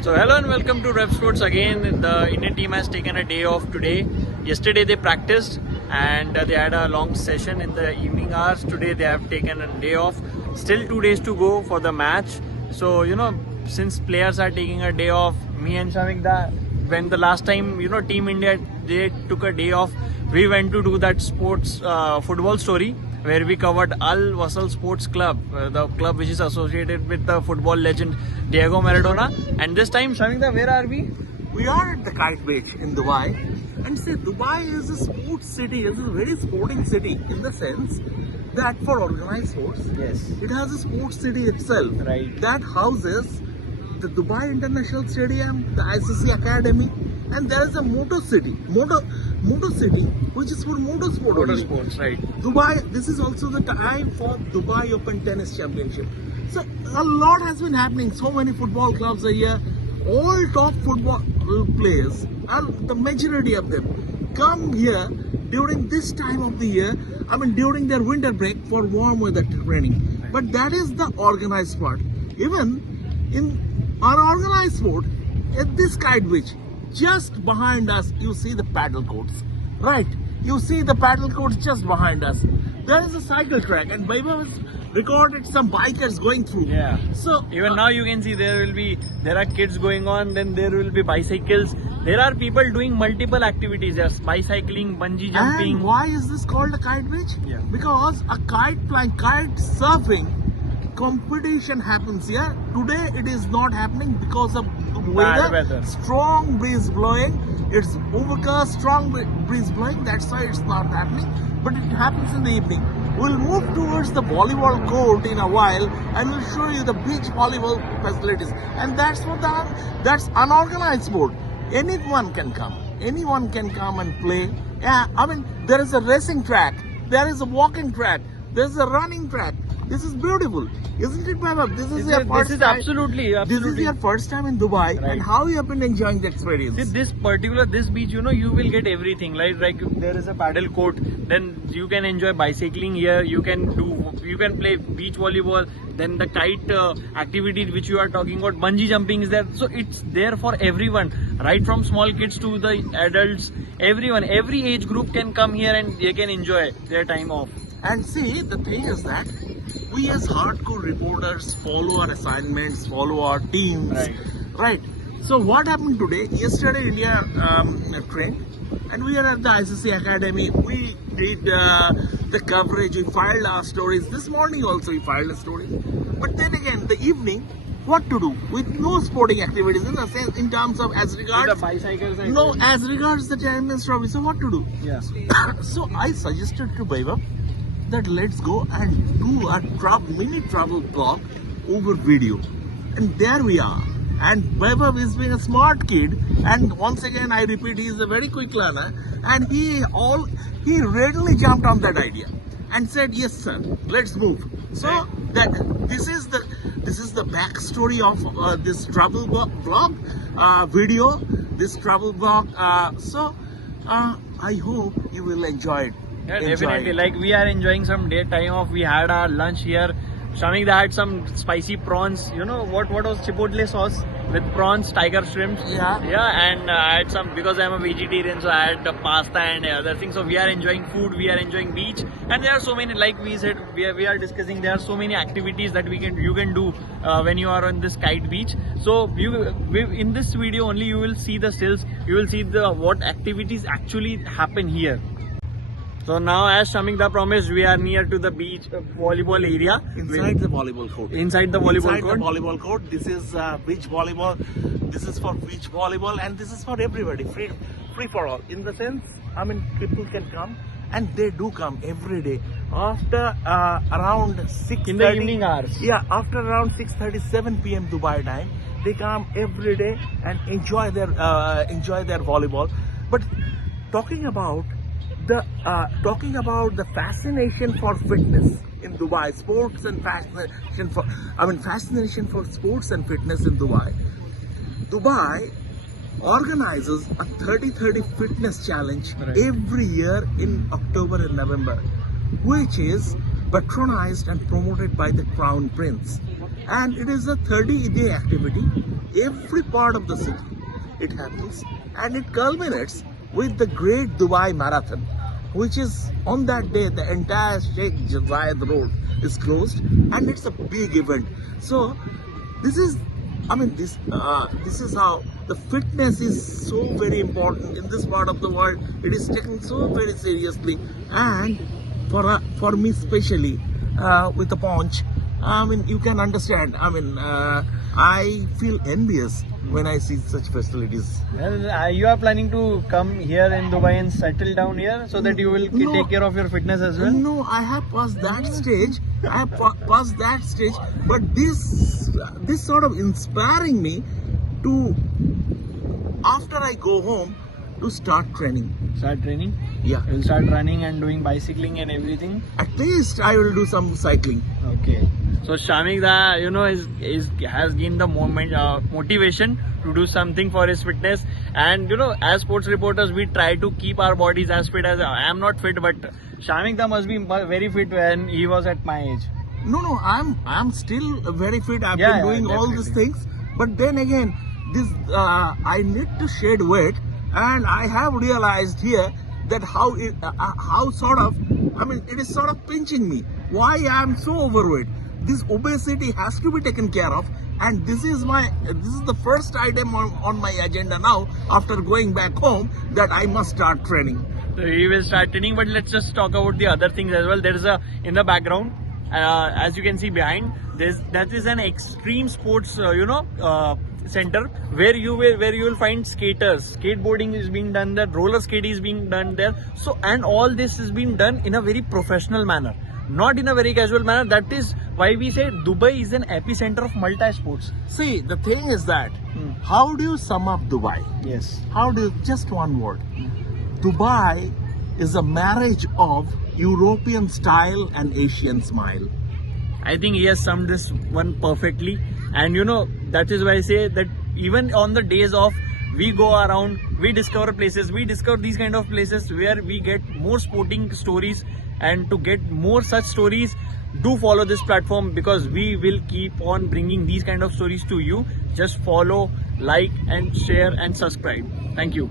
So hello and welcome to Rev Sports again. The Indian team has taken a day off today. Yesterday they practiced and they had a long session in the evening hours. Today they have taken a day off. Still 2 days to go for the match. So since players are taking a day off, me and Shamikda, when the last time Team India they took a day off, we went to do that sports football story where we covered Al Wasl Sports Club, the club which is associated with the football legend Diego Maradona. And this time, Shamikda, where are we? We are at the Kite Beach in Dubai, and say Dubai is a sports city. It's a very sporting city in the sense that for organized sports, Yes. it has a sports city itself. Right. That houses the Dubai International Stadium, the ICC Academy, and there is a Motor City, which is for motorsport. only. Motorsports, right. Dubai, this is also the time for Dubai Open Tennis Championship. So a lot has been happening. So many football clubs are here. All top football players, and the majority of them, come here during this time of the year. I mean, during their winter break for warm weather training. But that is the organized part. Even in unorganized sport, at this Kite Beach, just behind us, you see the paddle courts. Right, you see the paddle courts just behind us. There is a cycle track, and Vaibhav has recorded some bikers going through. Yeah. So Even now you can see there are kids going on, then there will be bicycles. There are people doing multiple activities. There's bicycling, bungee jumping. And why is this called a Kite Beach? Yeah. Because a kite surfing competition happens here. Today it is not happening because of Bad weather. Strong breeze blowing. It's overcast, strong breeze blowing. That's why it's not happening. But it happens in the evening. We'll move towards the volleyball court in a while, and we'll show you the beach volleyball facilities. And that's that's unorganized sport. Anyone can come. Anyone can come and play. Yeah, I mean, there is a racing track. There is a walking track. There's a running track. This is beautiful, isn't it, Vaibhav? This is your first time. Absolutely. This is your first time in Dubai, Right. and how you have been enjoying the experience? See, this beach, you will get everything. Like there is a paddle court, then you can enjoy bicycling here. You can play beach volleyball. Then the kite activity which you are talking about, bungee jumping is there. So it's there for everyone, right from small kids to the adults. Everyone, every age group can come here and they can enjoy their time off. And see, the thing is that we as hardcore reporters follow our assignments, follow our teams. Right. So what happened today? Yesterday India trained, and we are at the ICC Academy. We did the coverage, we filed our stories. This morning also we filed a story. But then again, the evening, what to do? With no sporting activities in the sense, in terms of as regards The bicycles and no, as regards the Champions Trophy. So what to do? Yeah. So I suggested to Vaibhav that let's go and do a mini travel blog over video. And there we are. And Vaibhav is being a smart kid, and once again I repeat, he is a very quick learner, and he readily jumped on that idea and said, yes sir, let's move. So that this is the backstory of this travel blog video, this travel blog. So I hope you will enjoy it. Yeah, Enjoy definitely. it. Like we are enjoying some day time off. We had our lunch here. Shamikda had some spicy prawns. What was chipotle sauce with prawns, tiger shrimps. Yeah. Yeah, and I had some because I'm a vegetarian, so I had pasta and other things. So we are enjoying food. We are enjoying beach, and there are so many. Like we said, we are discussing. There are so many activities that you can do when you are on this Kite Beach. So in this video only you will see the stills. You will see what activities actually happen here. So now, as Shamikda promised, we are near to the beach volleyball area. Inside the volleyball court. Inside the volleyball Inside court. the volleyball court. This is beach volleyball. This is for beach volleyball, and this is for everybody, free for all. In the sense, I mean, people can come, and they do come every day after around 6:30 In the evening hours. Yeah, after around 6:37 p.m. Dubai time, they come every day and enjoy their volleyball. But talking about the fascination for fitness in Dubai, fascination for sports and fitness in Dubai. Dubai organizes a 30-30 fitness challenge every year in October and November, which is patronized and promoted by the Crown Prince. and it is a 30-day activity. Every part of the city it happens, and it culminates with the Great Dubai Marathon, which is on that day the entire Sheikh Zayed Road is closed, and it's a big event. So this is, I mean, this is how the fitness is so very important in this part of the world. It is taken so very seriously, and for me especially with the Paunch, I mean, you can understand. I mean, I feel envious when I see such facilities. Well, you are planning to come here in Dubai and settle down here so that you will No. take care of your fitness as well? No, I have passed that stage. I have passed that stage, but this sort of inspiring me to, after I go home, to start training. Start training? Yeah, You will start running and doing bicycling and everything? at least I will do some cycling. Okay. So Shamik da, you know, has gained the motivation to do something for his fitness. And you know, as sports reporters, we try to keep our bodies as fit as I am not fit, but Shamik da must be very fit when he was at my age. No, I'm still very fit. I've Yeah, been doing yeah, all these definitely. things, but then again, this I need to shed weight, and I have realized here that how sort of, I mean, it is sort of pinching me. Why I'm so overweight? This obesity has to be taken care of, and this is the first item on my agenda now. After going back home, that I must start training. So he will start training, but let's just talk about the other things as well. There is in the background, as you can see behind, that is an extreme sports, center where you will find skaters. Skateboarding is being done there, roller skating is being done there. So, and all this is being done in a very professional manner, not in a very casual manner. That is why we say Dubai is an epicenter of multi-sports. See, the thing is that, how do you sum up Dubai? Yes. How do you, just one word. Dubai is a marriage of European style and Asian smile. I think he has summed this one perfectly. And you know, that is why I say that even on the days off, we go around, we discover places, we discover these kind of places where we get more sporting stories. And to get more such stories, do follow this platform, because we will keep on bringing these kind of stories to you. Just follow, like and share and subscribe. Thank you.